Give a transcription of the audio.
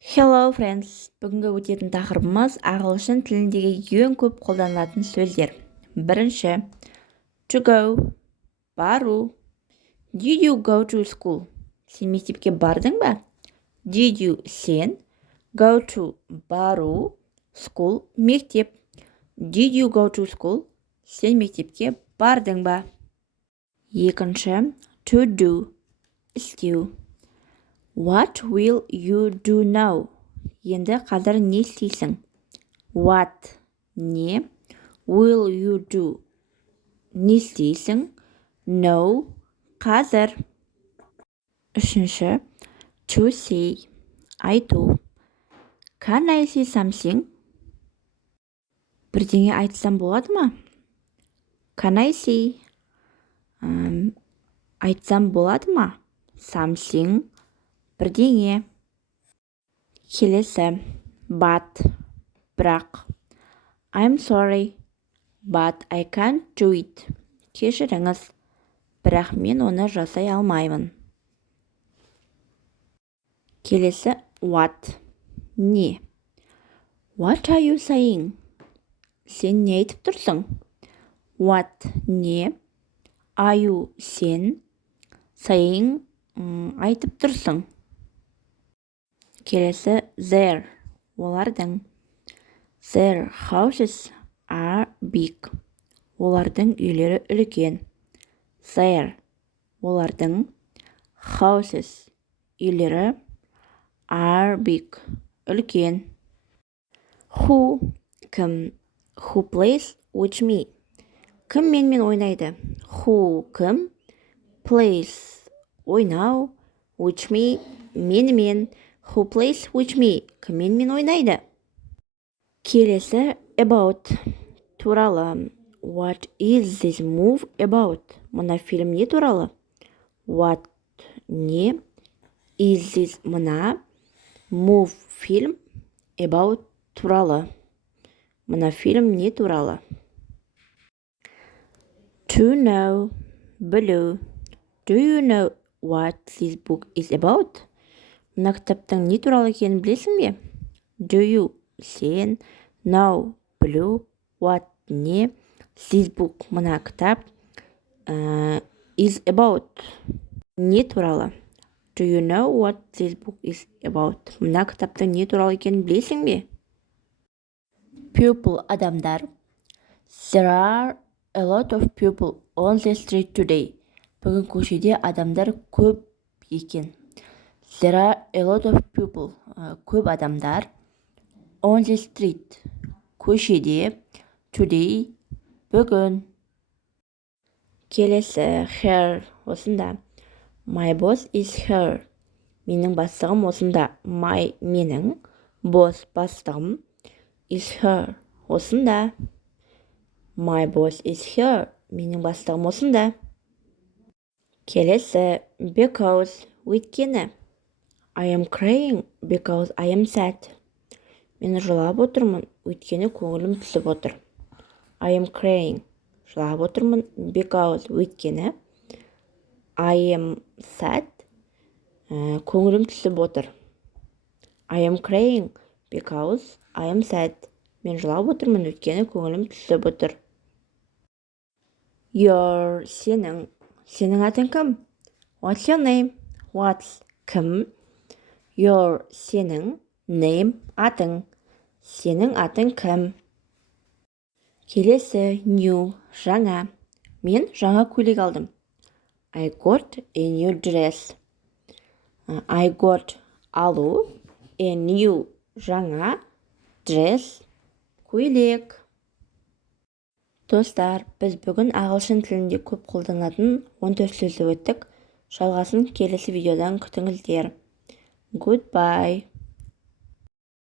Hello friends, бүгінгі өтетін тақырыбымыз ағылшын тіліндегі ең көп қолданылатын сөздер. Бірінші, to go, бару. Did you go to school? Сен мектепке бардың ба? Did you, сен, go to, бару, school, мектеп. Did you go to school? Сен мектепке бардың ба? Екінші, to do, істеу. What will you do now? Енді қазір не істейсің? What, не? Will you do? Не істейсің? No, қазір. Үшінші, to say, айту. Can I say something? Бірдеңе айтсам болады ма? Can I say? Айтсам болады ма? Something, бірдеңе. Келесі, but, бірақ. I'm sorry, but I can't do it. Кешіріңіз, бірақ мен оны жасай алмаймын. Келесі, what, не. What are you saying? Сен не айтып тұрсың? What, не. Are you, сен. Saying, айтып тұрсың. Келесі, their, олардың. Their houses are big. Олардың үйлері үлкен. Their, олардың. Houses, үйлері. Are big, үлкен. Who, кім. Who plays with me? Кім менімен ойнайды? Who, кім. Plays, ойнау. With me, менімен. Who plays with me? Кім менімен ойнайды? Келесі, about, туралы. What is this movie about? Мына фильм не туралы? What, не. Is this, мына. Move, фильм. About, туралы. Мына фильм не туралы? To know, білу. Do you know what this book is about? Мына кітаптың не туралы екенін білесің бе? Do you, сен, know, білу, what, не, this book, мына кітап, is about, не туралы? Do you know what this book is about? Мына кітаптың не туралы екенін білесің бе? People, адамдар. There are a lot of people on the street today. Бүгін көшеде адамдар көп екен. There are a lot of people, көп адамдар. On the street, көшеде. Today, бүгін. Келесі, her, осында. My boss is here. Менің бастығым осында. My, менің. Boss, бастығым. Is here, осында. My boss is here. Менің бастығым осында. Келесі, because, өйткені. I am crying because I am sad. Мен жылап отырмын, өйткені көңілім түсіп отыр. I am crying. Жылап отырмын, because, өйткені. I am sad. Көңілім түсіп отыр. I am crying because I am sad. Мен жылап отырмын, өйткені көңілім түсіп отыр. Your, сенің. Сенің атың кім? What's your name? What's, кім? Your, сенің. Name, атың. Сенің атың кім? Келесі, new, жаңа. Мен жаңа көйлек алдым. I got a new dress. I got, алу. A new, жаңа. Dress, көйлек. Достар, біз бүгін ағылшын тілінде көп қолданатын 14 сөзді өттік. Жалғасын келесі видеодан күтіңіздер. Goodbye.